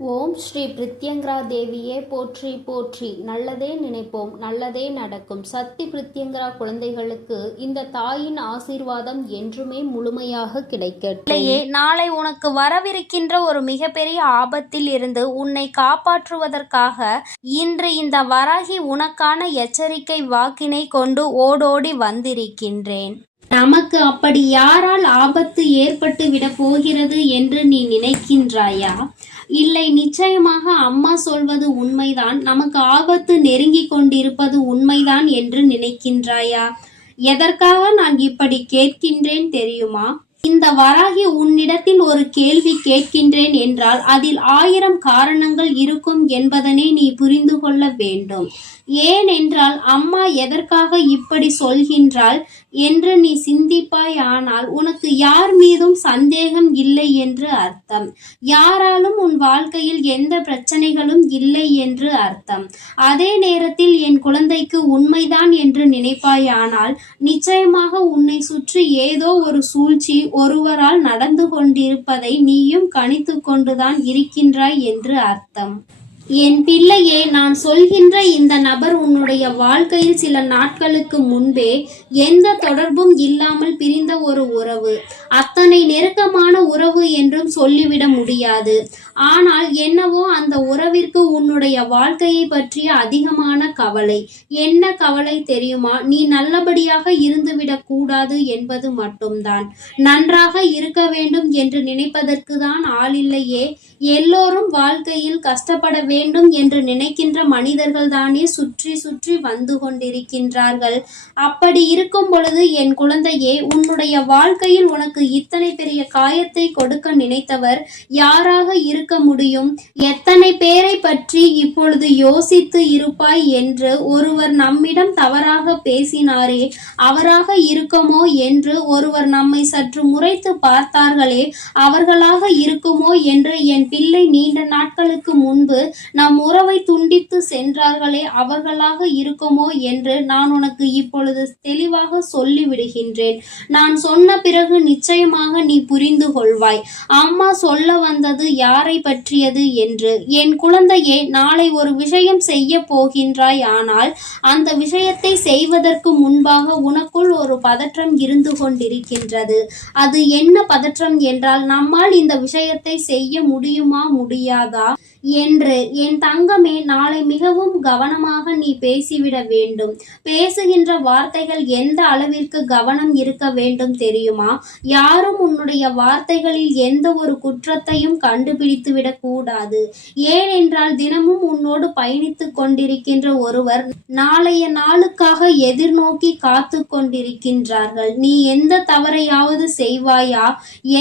ஓம் ஸ்ரீ பிரித்யங்கரா தேவியே போற்றி போற்றி. நல்லதே நினைப்போம், நல்லதே நடக்கும். சக்தி பிரித்யங்கரா குழந்தைகளுக்கு இந்த தாயின் ஆசீர்வாதம் என்றுமே முழுமையாக கிடைக்கட்டும். நாளை உனக்கு வரவிருக்கின்ற ஒரு மிகப்பெரிய ஆபத்தில் இருந்து உன்னை காப்பாற்றுவதற்காக இன்று இந்த வராகி உனக்கான எச்சரிக்கை வாக்கினை கொண்டு ஓடோடி வந்திருக்கின்றேன். நமக்கு அப்படி யாரால் ஆபத்து ஏற்பட்டு விட போகிறது என்று நீ நினைக்கின்றாயா? இல்லை, நிச்சயமாக அம்மா சொல்வது உண்மைதான், நமக்கு ஆபத்து நெருங்கி கொண்டிருப்பது உண்மைதான் என்று நினைக்கின்றாயா? எதற்காக நான் இப்படி கேட்கின்றேன் தெரியுமா? இந்த வராகி உன்னிடத்தில் ஒரு கேள்வி கேட்கின்றேன் என்றால் அதில் 1000 காரணங்கள் இருக்கும் என்பதனை நீ புரிந்து கொள்ள வேண்டும். ஏனென்றால் அம்மா எதற்காக இப்படி சொல்கின்றாள் என்று நீ சிந்திப்பாய். ஆனால் உனக்கு யார் மீதும் சந்தேகம் இல்லை என்று அர்த்தம். யாராலும் உன் வாழ்க்கையில் எந்த பிரச்சனைகளும் இல்லை என்று அர்த்தம். அதே நேரத்தில் என் குழந்தைக்கு உண்மைதான் என்று நினைப்பாயானால் நிச்சயமாக உன்னை சுற்றி ஏதோ ஒரு சூழ்ச்சி ஒருவரால் நடந்து கொண்டிருப்பதை நீயும் கணித்து கொண்டுதான் இருக்கின்றாய் என்று அர்த்தம். என் பிள்ளையே, நான் சொல்கின்ற இந்த நபர் உன்னுடைய வாழ்க்கையில் சில நாட்களுக்கு முன்பே எந்த தொடர்பும் இல்லாமல் பிரிந்த ஒரு உறவு. அத்தனை நெருக்கமான உறவு என்றும் சொல்லிவிட முடியாது. ஆனால் என்னவோ அந்த உறவிற்கு உன்னுடைய வாழ்க்கையை பற்றிய அதிகமான கவலை. என்ன கவலை தெரியுமா? நீ நல்லபடியாக இருந்துவிடக் கூடாது என்பது மட்டும்தான். நன்றாக இருக்க வேண்டும் என்று நினைப்பதற்கு தான் ஆளில்லையே. எல்லோரும் வாழ்க்கையில் கஷ்டப்பட வேண்டும் என்று நினைக்கின்ற மனிதர்கள் தானே சுற்றி சுற்றி வந்து கொண்டிருக்கின்றார்கள். அப்படி இருக்கும் பொழுது என் குழந்தையே, உன்னுடைய வாழ்க்கையில் உனக்கு இத்தனை பெரிய காயத்தை கொடுக்க நினைத்தவர் யாராக இருக்க முடியும்? எத்தனை பேரை பற்றி இப்பொழுது யோசித்து இருப்பாய் என்று ஒருவர் நம்மிடம் தவறாக பேசினாரே, அவராக இருக்குமோ என்று ஒருவர் நம்மை சற்று முறைத்து பார்த்தார்களே, அவர்களாக இருக்குமோ என்று என் பிள்ளை நீண்ட நாட்களுக்கு முன்பு நம் உறவை துண்டித்து சென்றார்களே, அவர்களாக இருக்குமோ என்று நான் உனக்கு இப்பொழுது தெளிவாக சொல்லிவிடுகின்றேன். நான் சொன்ன பிறகு நிச்சயமாக நீ புரிந்து கொள்வாய் அம்மா சொல்ல வந்தது யாரை பற்றியது என்று. என் குழந்தையே, நாளை ஒரு விஷயம் செய்ய போகின்றாய். ஆனால் அந்த விஷயத்தை செய்வதற்கு முன்பாக உனக்குள் ஒரு பதற்றம் இருந்து கொண்டிருக்கின்றது. அது என்ன பதற்றம் என்றால், நம்மால் இந்த விஷயத்தை செய்ய முடியுமா முடியாதா என்று. என் தங்கமே, நாளை மிகவும் கவனமாக நீ பேசிவிட வேண்டும். பேசுகின்ற வார்த்தைகள் எந்த அளவிற்கு கவனம் இருக்க வேண்டும் தெரியுமா? யாரும் உன்னுடைய வார்த்தைகளில் எந்த ஒரு குற்றத்தையும் கண்டுபிடித்து விடக் கூடாது. ஏனென்றால் தினமும் உன்னோடு பயணித்து கொண்டிருக்கின்ற ஒருவர் நாளைய நாளுக்காக எதிர்நோக்கி காத்து கொண்டிருக்கின்றார்கள். நீ எந்த தவறையாவது செய்வாயா?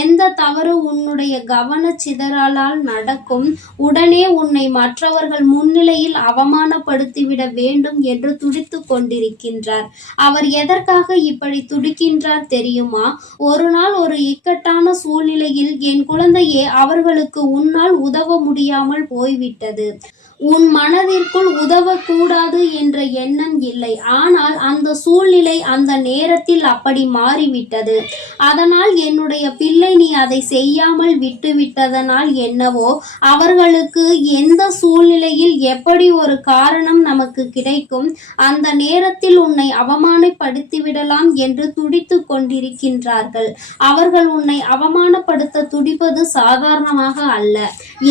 எந்த தவறு உன்னுடைய கவன சிதறலால் நடக்கும், உடனே உன்னை மற்றவர்கள் முன்னிலையில் அவமானப்படுத்திவிட வேண்டும் என்று துடித்து கொண்டிருக்கின்றார். அவர் எதற்காக இப்படி துடிக்கின்றார் தெரியுமா? ஒரு நாள் ஒரு இக்கட்டான சூழ்நிலையில் என் குழந்தையே, அவர்களுக்கு உன்னால் உதவ முடியாமல் போய்விட்டது. உன் மனதிற்குள் உதவக்கூடாது என்ற எண்ணம் இல்லை. ஆனால் அந்த சூழ்நிலை அந்த நேரத்தில் அப்படி மாறிவிட்டது. அதனால் என்னுடைய பிள்ளை, நீ அதை செய்யாமல் விட்டுவிட்டதனால் என்னவோ, அவர்களுக்கு எந்த சூழ்நிலையில் எப்படி ஒரு காரணம் நமக்கு கிடைக்கும், அந்த நேரத்தில் உன்னை அவமானப்படுத்திவிடலாம் என்று துடித்து கொண்டிருக்கின்றார்கள். அவர்கள் உன்னை அவமானப்படுத்த துடிப்பது சாதாரணமாக அல்ல.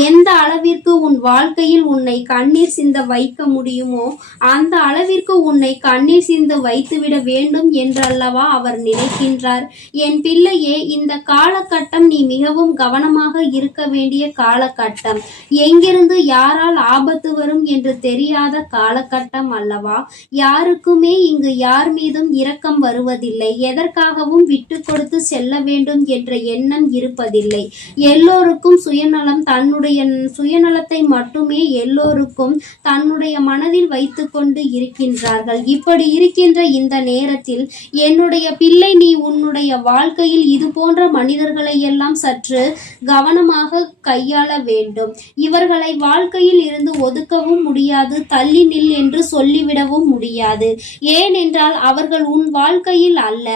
எந்த அளவிற்கு உன் வாழ்க்கையில் உன்னை கண்ணீர் சிந்த வைக்க முடியுமோ அந்த அளவிற்கு உன்னை கண்ணீர் சிந்த வைத்துவிட வேண்டும் என்றல்லவா அவர் நினைக்கின்றார். என் பிள்ளையே, இந்த காலகட்டம் நீ மிகவும் கவனமாக இருக்க வேண்டிய காலகட்டம். எங்கிருந்து யாரால் ஆபத்து வரும் என்று தெரியாத காலகட்டம் அல்லவா? யாருக்குமே இங்கு யார் மீதும் இரக்கம் வருவதில்லை. எதற்காகவும் விட்டு கொடுத்து செல்ல வேண்டும் என்ற எண்ணம் இருப்பதில்லை. எல்லோருக்கும் சுயநலம், தன்னுடைய சுயநலத்தை மட்டுமே எல்லோரும் எல்லோருக்கும் தன்னுடைய மனதில் வைத்து கொண்டு இருக்கின்றார்கள். இப்படி இருக்கின்ற இந்த நேரத்தில் என்னுடைய பிள்ளை, நீ உன்னுடைய வாழ்க்கையில் இது போன்ற மனிதர்களை எல்லாம் சற்று கவனமாக கையாள வேண்டும். இவர்களை வாழ்க்கையில் இருந்து ஒதுக்கவும் முடியாது, தள்ளி நில் என்று சொல்லிவிடவும் முடியாது. ஏனென்றால் அவர்கள் உன் வாழ்க்கையில் அல்ல,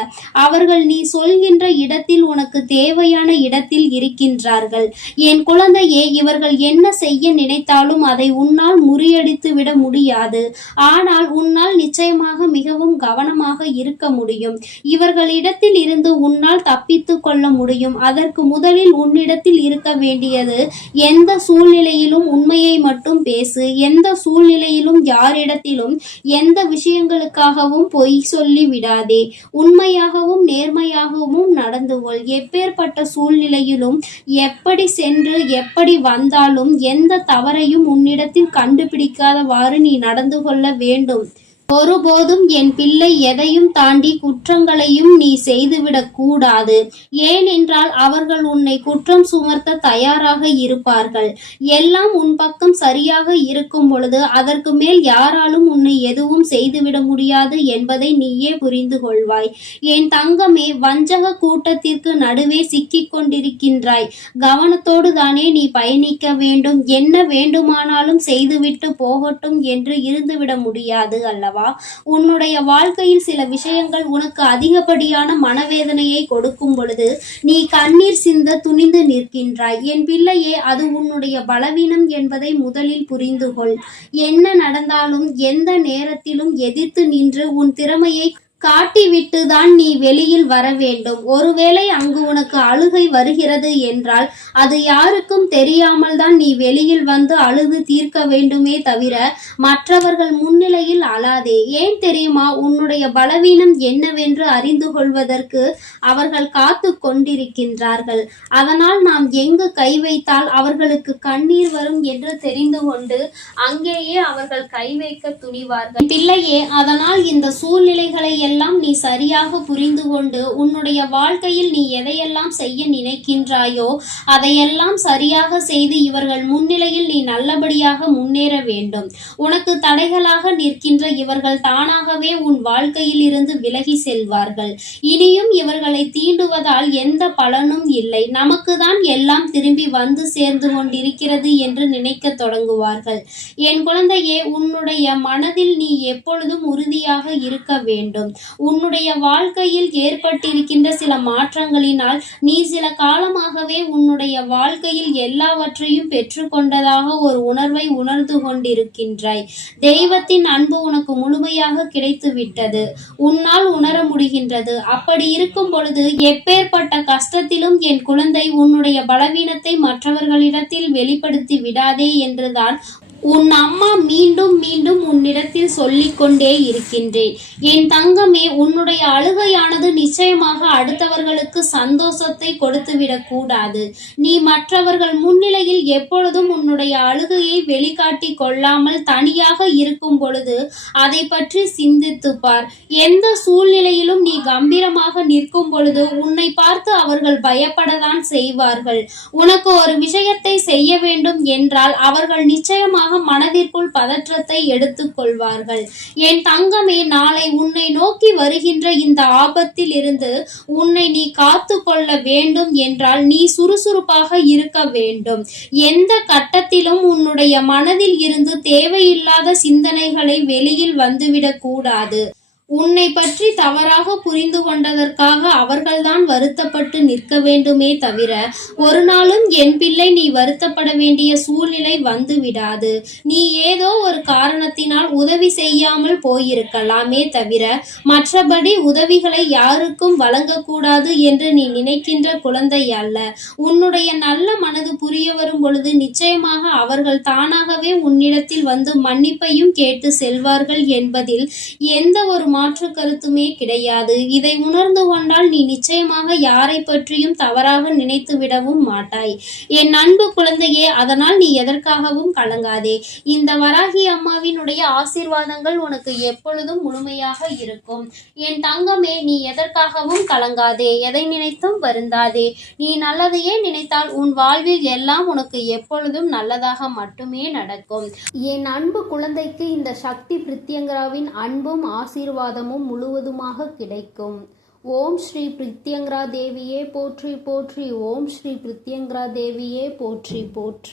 அவர்கள் நீ சொல்கின்ற இடத்தில் உனக்கு தேவையான இடத்தில் இருக்கின்றார்கள். என் குழந்தையே, இவர்கள் என்ன செய்ய நினைத்தாலும் அதை உன்னால் முறியடித்து விட முடியாது. ஆனால் உன்னால் நிச்சயமாக மிகவும் கவனமாக இருக்க முடியும். இவர்களிடத்தில் இருந்து உன்னால் தப்பித்து கொள்ள முடியும். அதற்கு முதலில் உன்னிடத்தில் இருக்க வேண்டியது, எந்த சூழ்நிலையிலும் உண்மையை மட்டும் பேசு. எந்த சூழ்நிலையிலும் யாரிடத்திலும் எந்த விஷயங்களுக்காகவும் பொய் சொல்லி விடாதே. உண்மையாகவும் நேர்மையாகவும் நடந்து கொள். எப்பேற்பட்ட சூழ்நிலையிலும் எப்படி சென்று எப்படி வந்தாலும் எந்த தவறையும் உன்னிடத்தில் கண்டுபிடிக்காதவாறு நீ நடந்து கொள்ள வேண்டும். ஒருபோதும் என் பிள்ளை எதையும் தாண்டி குற்றங்களையும் நீ செய்துவிடக் கூடாது. ஏனென்றால் அவர்கள் உன்னை குற்றம் சுமத்த தயாராக இருப்பார்கள். எல்லாம் உன் பக்கம் சரியாக இருக்கும் பொழுது அதற்கு மேல் யாராலும் உன்னை எதுவும் செய்துவிட முடியாது என்பதை நீயே புரிந்து கொள்வாய். என் தங்கமே, வஞ்சக கூட்டத்திற்கு நடுவே சிக்கிக் கொண்டிருக்கின்றாய். கவனத்தோடு தானே நீ பயணிக்க வேண்டும். என்ன வேண்டுமானாலும் செய்துவிட்டு போகட்டும் என்று இருந்துவிட முடியாது அல்லவா? உன்னுடைய வாழ்க்கையில் சில விஷயங்கள் உனக்கு அதிகப்படியான மனவேதனையை கொடுக்கும் பொழுது நீ கண்ணீர் சிந்த துணிந்து நிற்கின்றாய். என் பிள்ளையே, அது உன்னுடைய பலவீனம் என்பதை முதலில் புரிந்து கொள். என்ன நடந்தாலும் எந்த நேரத்திலும் எதிர்த்து நின்று உன் திறமையை காட்டிவிட்டு தான் நீ வெளியில் வர வேண்டும். ஒருவேளை அங்கு உனக்கு அழுகை வருகிறது என்றால் அது யாருக்கும் தெரியாமல் தான் நீ வெளியில் வந்து அழுது தீர்க்க வேண்டுமே தவிர மற்றவர்கள் முன்னிலையில் அழாதே. ஏன் தெரியுமா? உன்னுடைய பலவீனம் என்னவென்று அறிந்து கொள்வதற்கு அவர்கள் காத்து கொண்டிருக்கின்றார்கள். அதனால் நாம் எங்கு கை வைத்தால் அவர்களுக்கு கண்ணீர் வரும் என்று தெரிந்து கொண்டு அங்கேயே அவர்கள் கை வைக்க துணிவார்கள். பிள்ளையே, அதனால் இந்த சூழ்நிலைகளை எல்லாம் நீ சரியாக புரிந்து கொண்டு உன்னுடைய வாழ்க்கையில் நீ எதையெல்லாம் செய்ய நினைக்கின்றாயோ அதையெல்லாம் சரியாக செய்து இவர்கள் முன்னிலையில் நீ நல்லபடியாக முன்னேற வேண்டும். உனக்கு தடைகளாக நிற்கின்ற இவர்கள் தானாகவே உன் வாழ்க்கையில் இருந்து விலகி செல்வார்கள். இனியும் இவர்களை தீண்டுவதால் எந்த பலனும் இல்லை, நமக்கு தான் எல்லாம் திரும்பி வந்து சேர்ந்து கொண்டிருக்கிறது என்று நினைக்க தொடங்குவார்கள். என் குழந்தையே, உன்னுடைய மனதில் நீ எப்பொழுதும் உறுதியாக இருக்க வேண்டும். உன்னுடைய வாழ்க்கையில் ஏற்பட்டிருக்கின்ற சில மாற்றங்களினால் நீ சில காலமாகவே உன்னுடைய வாழ்க்கையில் எல்லாவற்றையும் பெற்றுக்கொண்டதாக ஒரு உணர்வை உணர்ந்து கொண்டிருக்கின்றாய். தெய்வத்தின் அன்பு உனக்கு முழுமையாக கிடைத்து விட்டது, உன்னால் உணர முடிகின்றது. அப்படி இருக்கும் பொழுது எப்பேற்பட்ட கஷ்டத்திலும் என் குழந்தை, உன்னுடைய பலவீனத்தை மற்றவர்களிடத்தில் வெளிப்படுத்தி விடாதே என்றுதான் உன் அம்மா மீண்டும் மீண்டும் உன்னிடத்தில் சொல்லிக் கொண்டே இருக்கின்றேன். என் தங்கமே, உன்னுடைய அழுகையானது நிச்சயமாக அடுத்தவர்களுக்கு சந்தோஷத்தை கொடுத்துவிடக் கூடாது. நீ மற்றவர்கள் முன்னிலையில் எப்பொழுதும் உன்னுடைய அழுகையை வெளிக்காட்டி கொள்ளாமல் தனியாக இருக்கும் பொழுது அதை பற்றி சிந்தித்து பார். எந்த சூழ்நிலையிலும் நீ கம்பீரமாக நிற்கும் பொழுது உன்னை பார்த்து அவர்கள் பயப்படத்தான் செய்வார்கள். உனக்கு ஒரு விஷயத்தை செய்ய வேண்டும் என்றால் அவர்கள் நிச்சயமாக மனதிற்குள் பதற்றத்தை எடுத்துக் கொள்வார்கள். என் தங்கமே, நாளை உன்னை நோக்கி வருகின்ற இந்த ஆபத்தில் இருந்து உன்னை நீ காத்து கொள்ள வேண்டும் என்றால் நீ சுறுசுறுப்பாக இருக்க வேண்டும். எந்த கட்டத்திலும் உன்னுடைய மனதில் இருந்து தேவையில்லாத சிந்தனைகளை வெளியில் வந்துவிடக் கூடாது. உன்னை பற்றி தவறாக புரிந்து கொண்டதற்காக அவர்கள்தான் வருத்தப்பட்டு நிற்க வேண்டுமே தவிர ஒரு நாளும் என் பிள்ளை நீ வருத்தப்பட வேண்டிய சூழ்நிலை வந்து விடாது. நீ ஏதோ ஒரு காரணத்தினால் உதவி செய்யாமல் போயிருக்கலாமே தவிர மற்றபடி உதவிகளை யாருக்கும் வழங்கக்கூடாது என்று நீ நினைக்கின்ற குழந்தை அல்ல. உன்னுடைய நல்ல மனது புரிய வரும் பொழுது நிச்சயமாக அவர்கள் தானாகவே உன்னிடத்தில் வந்து மன்னிப்பையும் கேட்டு செல்வார்கள் என்பதில் எந்த ஒரு மாற்று கருத்துமே கிடையாது. இதை உணர்ந்து கொண்டால் நீ நிச்சயமாக யாரை பற்றியும் தவறாக நினைத்து விடவும் மாட்டாய். என் அன்பு குழந்தையே, அதனால் நீ எதற்காகவும் கலங்காதே. இந்த வராகி அம்மாவினுடைய ஆசீர்வாதங்கள் உனக்கு எப்பொழுதும் முழுமையாக இருக்கும். என் தங்கமே, நீ எதற்காகவும் கலங்காதே, எதை நினைத்தும் வருந்தாதே. நீ நல்லதையே நினைத்தால் உன் வாழ்வில் எல்லாம் உனக்கு எப்பொழுதும் நல்லதாக மட்டுமே நடக்கும். என் அன்பு குழந்தைக்கு இந்த சக்தி பிரித்யங்கராவின் அன்பும் ஆசீர்வாதமும் முழுவதுமாக கிடைக்கும். ஓம் ஸ்ரீ பிரித்யங்கரா தேவியே போற்றி போற்றி. ஓம் ஸ்ரீ பிரித்யங்கரா தேவியே போற்றி போற்றி.